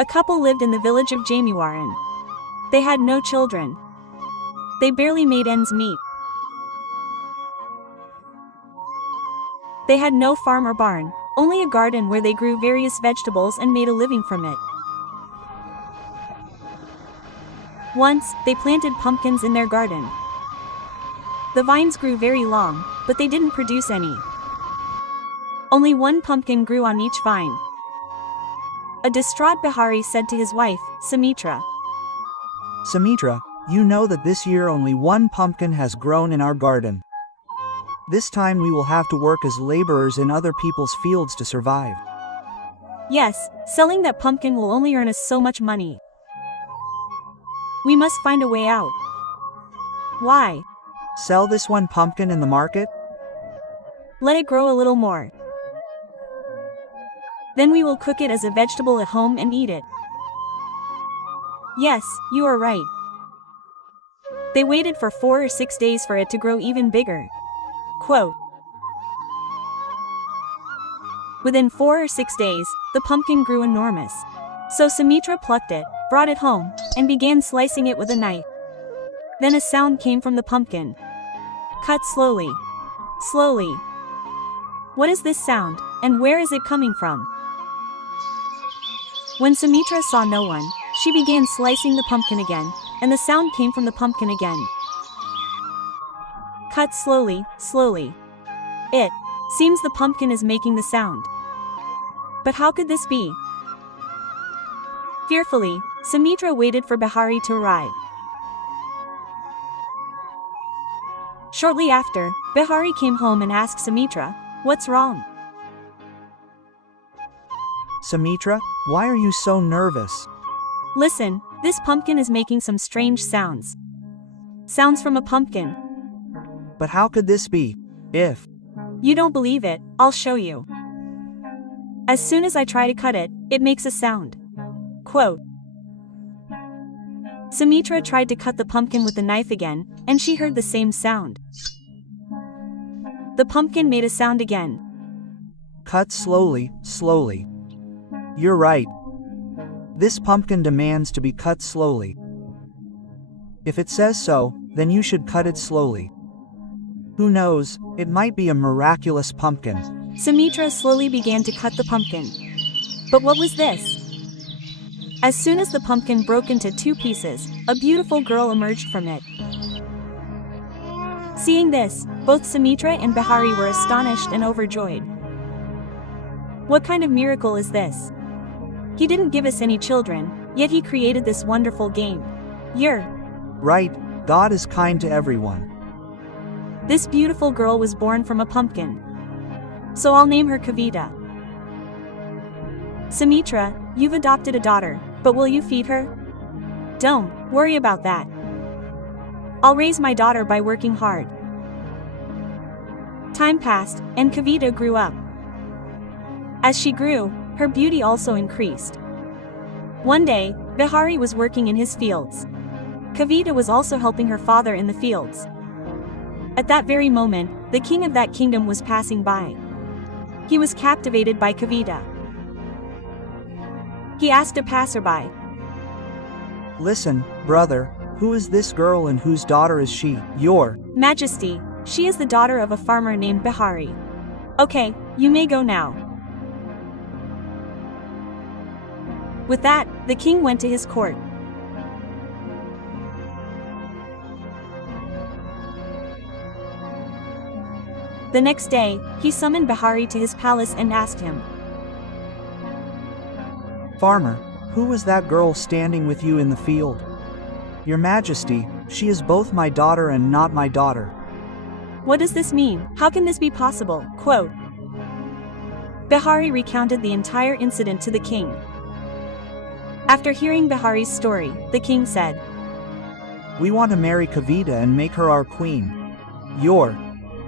A couple lived in the village of Jamuaran. They had no children. They barely made ends meet. They had no farm or barn, only a garden where they grew various vegetables and made a living from it. Once, they planted pumpkins in their garden. The vines grew very long, but they didn't produce any. Only one pumpkin grew on each vine. A distraught Bihari said to his wife, Sumitra, Sumitra, you know that this year only one pumpkin has grown in our garden. This time we will have to work as laborers in other people's fields to survive. Yes, selling that pumpkin will only earn us so much money. We must find a way out. Why? Sell this one pumpkin in the market? Let it grow a little more. Then we will cook it as a vegetable at home and eat it. Yes, you are right. They waited for 4 or 6 days for it to grow even bigger. Quote, within 4 or 6 days, the pumpkin grew enormous. So Sumitra plucked it, brought it home, and began slicing it with a knife. Then a sound came from the pumpkin. Cut slowly. Slowly. What is this sound, and where is it coming from? When Sumitra saw no one, she began slicing the pumpkin again, and the sound came from the pumpkin again. Cut slowly, slowly. It seems the pumpkin is making the sound. But how could this be? Fearfully, Sumitra waited for Bihari to arrive. Shortly after, Bihari came home and asked Sumitra, "What's wrong?" Sumitra, why are you so nervous? Listen, this pumpkin is making some strange sounds. Sounds from a pumpkin. But how could this be? If you don't believe it, I'll show you. As soon as I try to cut it, it makes a sound. Quote. Sumitra tried to cut the pumpkin with the knife again, and she heard the same sound. The pumpkin made a sound again. Cut slowly, slowly. You're right. This pumpkin demands to be cut slowly. If it says so, then you should cut it slowly. Who knows, it might be a miraculous pumpkin. Sumitra slowly began to cut the pumpkin. But what was this? As soon as the pumpkin broke into 2 pieces, a beautiful girl emerged from it. Seeing this, both Sumitra and Bihari were astonished and overjoyed. What kind of miracle is this? He didn't give us any children, yet he created this wonderful game. You're right, God is kind to everyone. This beautiful girl was born from a pumpkin. So I'll name her Kavita. Sumitra, you've adopted a daughter, but will you feed her? Don't worry about that. I'll raise my daughter by working hard. Time passed, and Kavita grew up. As she grew, her beauty also increased. One day, Bihari was working in his fields. Kavita was also helping her father in the fields. At that very moment, the king of that kingdom was passing by. He was captivated by Kavita. He asked a passerby, Listen, brother, who is this girl and whose daughter is she? Your Majesty, she is the daughter of a farmer named Bihari. Okay, you may go now. With that, the king went to his court. The next day, he summoned Bihari to his palace and asked him, Farmer, who was that girl standing with you in the field? Your Majesty, she is both my daughter and not my daughter. What does this mean? How can this be possible? Quote. Bihari recounted the entire incident to the king. After hearing Bihari's story, the king said, We want to marry Kavita and make her our queen. Your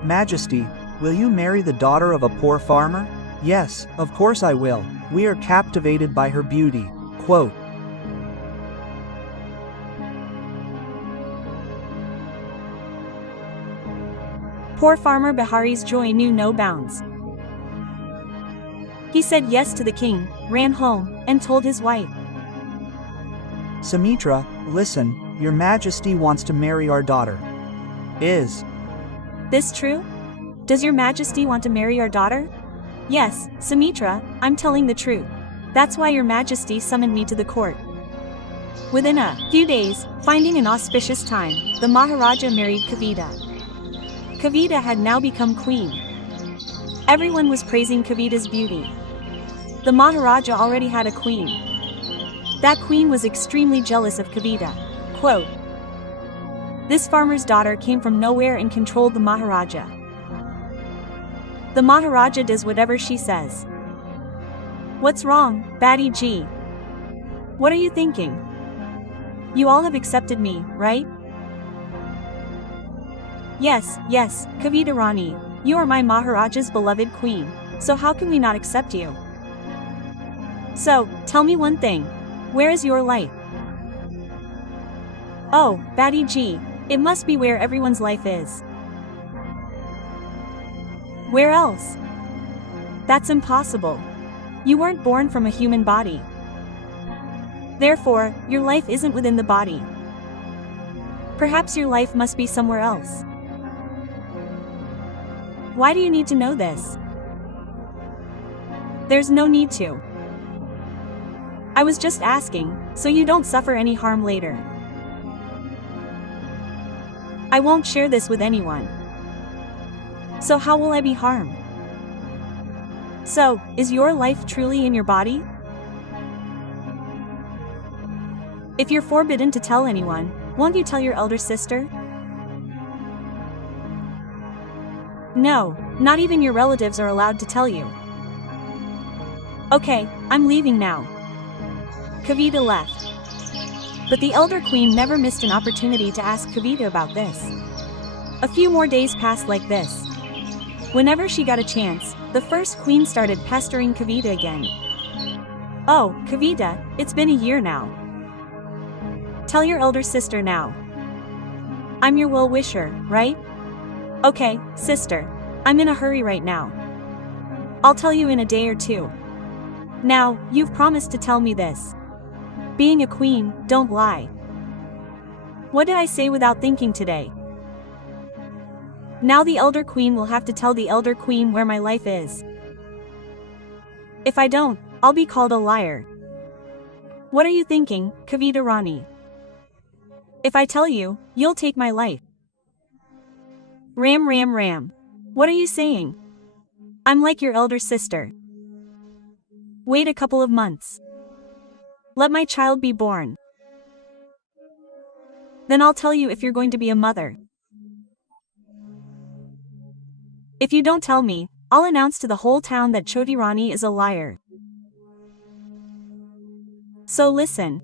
Majesty, will you marry the daughter of a poor farmer? Yes, of course I will. We are captivated by her beauty. Quote. Poor farmer Bihari's joy knew no bounds. He said yes to the king, ran home, and told his wife. Sumitra, listen, your majesty wants to marry our daughter. Is this true? Does your majesty want to marry our daughter? Yes, Sumitra, I'm telling the truth. That's why your majesty summoned me to the court. Within a few days, finding an auspicious time, the Maharaja married Kavita. Kavita had now become queen. Everyone was praising Kavita's beauty. The Maharaja already had a queen. That queen was extremely jealous of Kavita. Quote, "This farmer's daughter came from nowhere and controlled the Maharaja. The Maharaja does whatever she says." What's wrong, Batty G? What are you thinking? You all have accepted me, right? Yes, Kavita Rani, you are my Maharaja's beloved queen, so how can we not accept you? So, tell me one thing, where is your life? Oh, Batty G, it must be where everyone's life is. Where else? That's impossible. You weren't born from a human body. Therefore, your life isn't within the body. Perhaps your life must be somewhere else. Why do you need to know this? There's no need to. I was just asking, so you don't suffer any harm later. I won't share this with anyone. So how will I be harmed? So, is your life truly in your body? If you're forbidden to tell anyone, won't you tell your elder sister? No, not even your relatives are allowed to tell you. Okay, I'm leaving now. Kavita left. But the elder queen never missed an opportunity to ask Kavita about this. A few more days passed like this. Whenever she got a chance, the first queen started pestering Kavita again. Oh, Kavita, it's been a year now. Tell your elder sister now. I'm your well-wisher, right? Okay, sister. I'm in a hurry right now. I'll tell you in a day or two. Now, you've promised to tell me this. Being a queen, don't lie. What did I say without thinking today? Now the elder queen will have to tell the elder queen where my life is. If I don't, I'll be called a liar. What are you thinking, Kavita Rani? If I tell you, you'll take my life. Ram. What are you saying? I'm like your elder sister. Wait a couple of months. Let my child be born. Then I'll tell you if you're going to be a mother. If you don't tell me, I'll announce to the whole town that Choti Rani is a liar. So listen.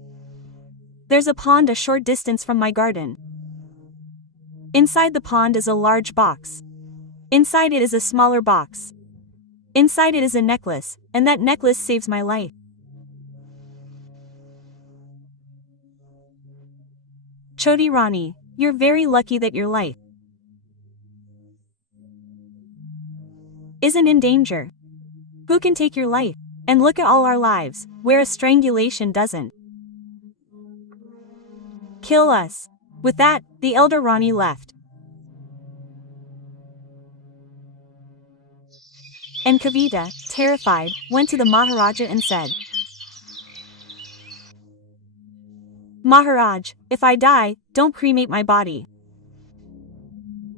There's a pond a short distance from my garden. Inside the pond is a large box. Inside it is a smaller box. Inside it is a necklace, and that necklace saves my life. Choti Rani, you're very lucky that your life isn't in danger. Who can take your life? And look at all our lives, where a strangulation doesn't kill us. With that, the elder Rani left. And Kavita, terrified, went to the Maharaja and said, Maharaj, if I die, don't cremate my body.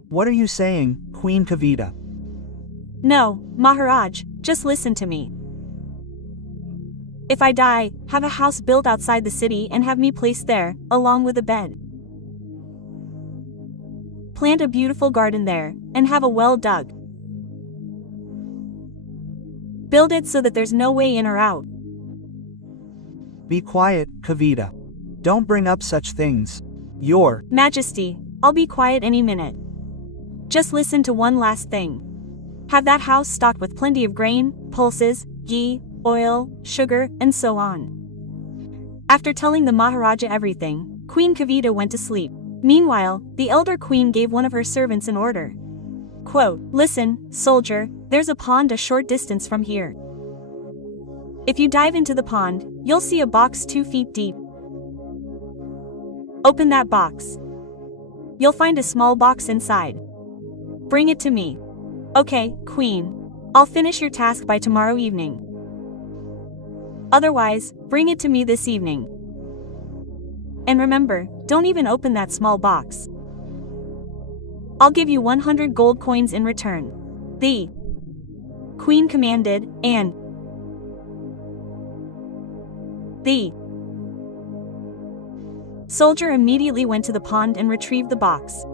What are you saying, Queen Kavita? No, Maharaj, just listen to me. If I die, have a house built outside the city and have me placed there, along with a bed. Plant a beautiful garden there, and have a well dug. Build it so that there's no way in or out. Be quiet, Kavita. Don't bring up such things. Your Majesty, I'll be quiet any minute. Just listen to one last thing. Have that house stocked with plenty of grain, pulses, ghee, oil, sugar, and so on. After telling the Maharaja everything, Queen Kavita went to sleep. Meanwhile, the elder queen gave one of her servants an order. Quote, listen, soldier, there's a pond a short distance from here. If you dive into the pond, you'll see a box 2 feet deep. Open that box. You'll find a small box inside. Bring it to me. Okay, Queen. I'll finish your task by tomorrow evening. Otherwise, bring it to me this evening. And remember, don't even open that small box. I'll give you 100 gold coins in return. The Queen commanded, and the soldier immediately went to the pond and retrieved the box.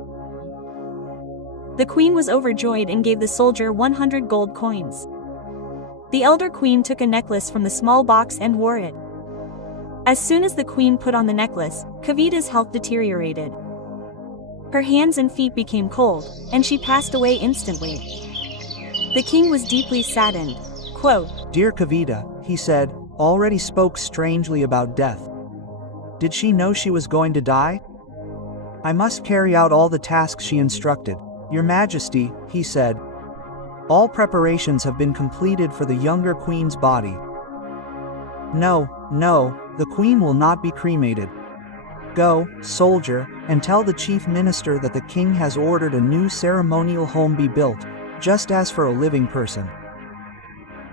The Queen was overjoyed and gave the soldier 100 gold coins. The elder Queen took a necklace from the small box and wore it. As soon as the Queen put on the necklace, Kavita's health deteriorated. Her hands and feet became cold, and she passed away instantly. The king was deeply saddened. Quote, "Dear Kavita," he said, already spoke strangely about death. Did she know she was going to die? I must carry out all the tasks she instructed. Your Majesty, he said. All preparations have been completed for the younger queen's body. No, the queen will not be cremated. Go, soldier, and tell the chief minister that the king has ordered a new ceremonial home be built, just as for a living person.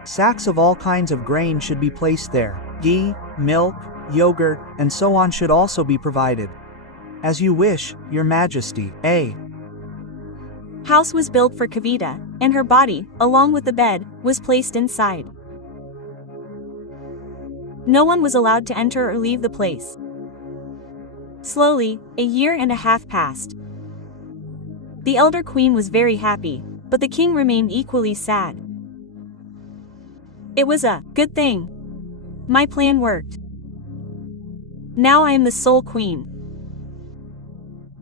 Sacks of all kinds of grain should be placed there. Ghee, milk, yogurt, and so on should also be provided. As you wish, Your Majesty. A house was built for Kavita, and her body, along with the bed, was placed inside. No one was allowed to enter or leave the place. Slowly, a year and a half passed. The elder queen was very happy, but the king remained equally sad. It was a good thing. My plan worked. Now I am the sole queen.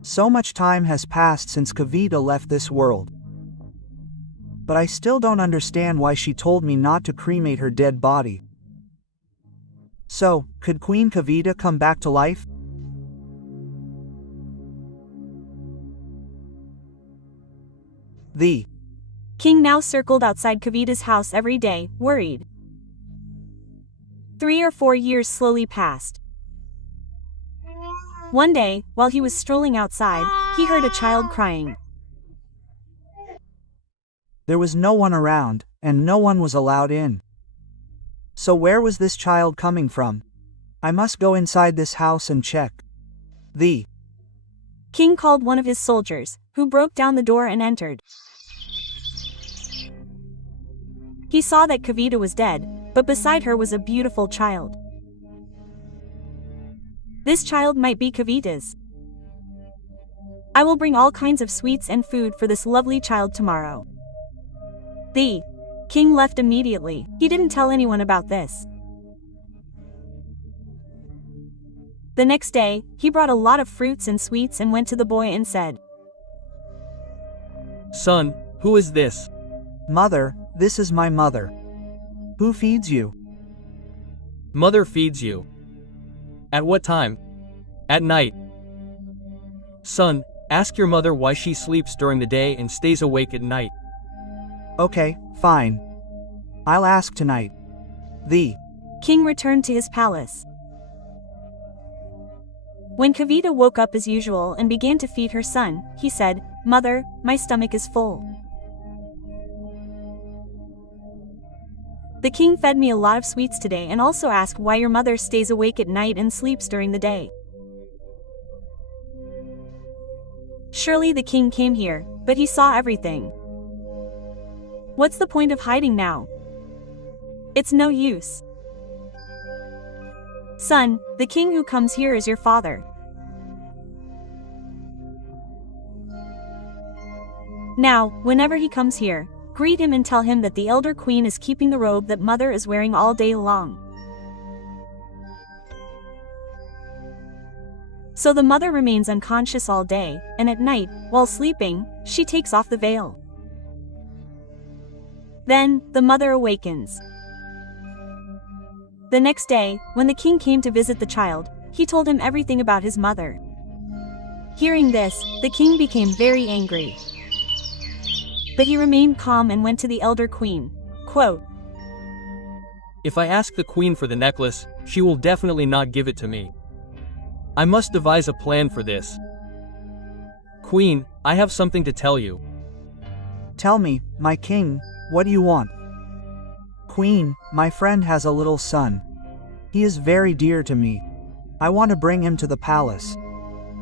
So much time has passed since Kavita left this world. But I still don't understand why she told me not to cremate her dead body. So, could Queen Kavita come back to life? The king now circled outside Kavita's house every day, worried. 3 or 4 years slowly passed. One day, while he was strolling outside, he heard a child crying. There was no one around, and no one was allowed in. So where was this child coming from? I must go inside this house and check. The king called one of his soldiers, who broke down the door and entered. He saw that Kavita was dead, but beside her was a beautiful child. This child might be Kavita's. I will bring all kinds of sweets and food for this lovely child tomorrow. The king left immediately. He didn't tell anyone about this. The next day, he brought a lot of fruits and sweets and went to the boy and said, "Son, who is this?" "Mother, this is my mother. Who feeds you?" "Mother feeds you." "At what time?" "At night." "Son, ask your mother why she sleeps during the day and stays awake at night." Okay, fine. I'll ask tonight. The king returned to his palace. When Kavita woke up as usual and began to feed her son, he said, "Mother, my stomach is full. The king fed me a lot of sweets today and also asked why your mother stays awake at night and sleeps during the day." Surely the king came here, but he saw everything. What's the point of hiding now? It's no use. Son, the king who comes here is your father. Now, whenever he comes here, greet him and tell him that the elder queen is keeping the robe that mother is wearing all day long. So the mother remains unconscious all day, and at night, while sleeping, she takes off the veil. Then, the mother awakens. The next day, when the king came to visit the child, he told him everything about his mother. Hearing this, the king became very angry. But he remained calm and went to the elder queen. Quote, "If I ask the queen for the necklace, she will definitely not give it to me. I must devise a plan for this. Queen, I have something to tell you. Tell me, my king, what do you want? Queen, my friend has a little son. He is very dear to me. I want to bring him to the palace.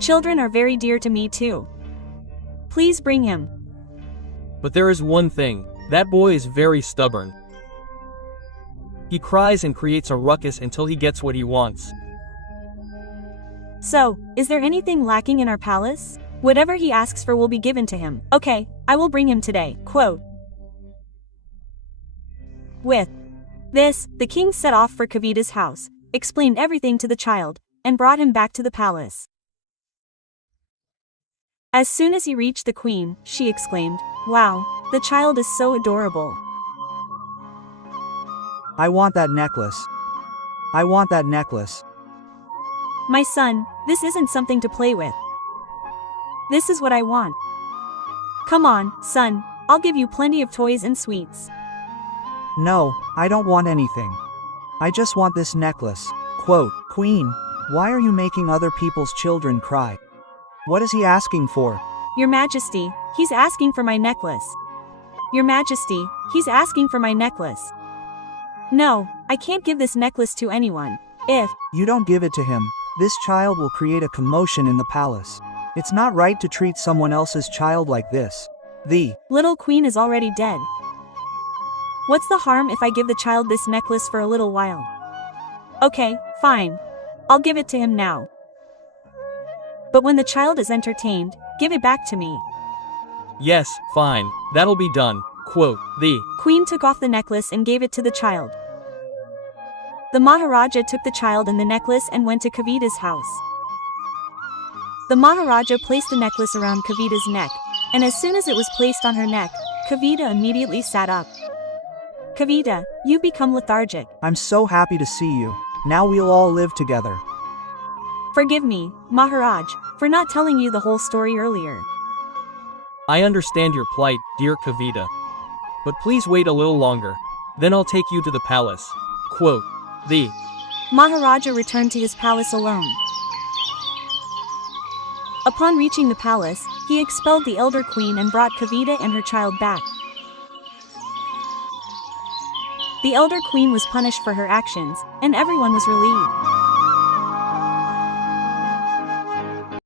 Children are very dear to me too. Please bring him. But there is one thing, that boy is very stubborn. He cries and creates a ruckus until he gets what he wants. So, is there anything lacking in our palace? Whatever he asks for will be given to him. Okay, I will bring him today. Quote. With this, the king set off for Kavita's house, explained everything to the child, and brought him back to the palace. As soon as he reached the queen, she exclaimed, "Wow, the child is so adorable. I want that necklace. I want that necklace." My son, this isn't something to play with. This is what I want. Come on, son, I'll give you plenty of toys and sweets. No, I don't want anything. I just want this necklace. Quote, Queen, why are you making other people's children cry? What is he asking for? Your Majesty, he's asking for my necklace. Your Majesty, he's asking for my necklace. No, I can't give this necklace to anyone. If you don't give it to him, this child will create a commotion in the palace. It's not right to treat someone else's child like this. The little queen is already dead. What's the harm if I give the child this necklace for a little while? Okay, fine. I'll give it to him now. But when the child is entertained, give it back to me. Yes, fine, that'll be done. Quote, the queen took off the necklace and gave it to the child. The Maharaja took the child and the necklace and went to Kavita's house. The Maharaja placed the necklace around Kavita's neck, and as soon as it was placed on her neck, Kavita immediately sat up. Kavita, you become lethargic. I'm so happy to see you. Now we'll all live together. Forgive me, Maharaj, for not telling you the whole story earlier. I understand your plight, dear Kavita. But please wait a little longer. Then I'll take you to the palace. Quote, the Maharaja returned to his palace alone. Upon reaching the palace, he expelled the elder queen and brought Kavita and her child back. The elder queen was punished for her actions, and everyone was relieved.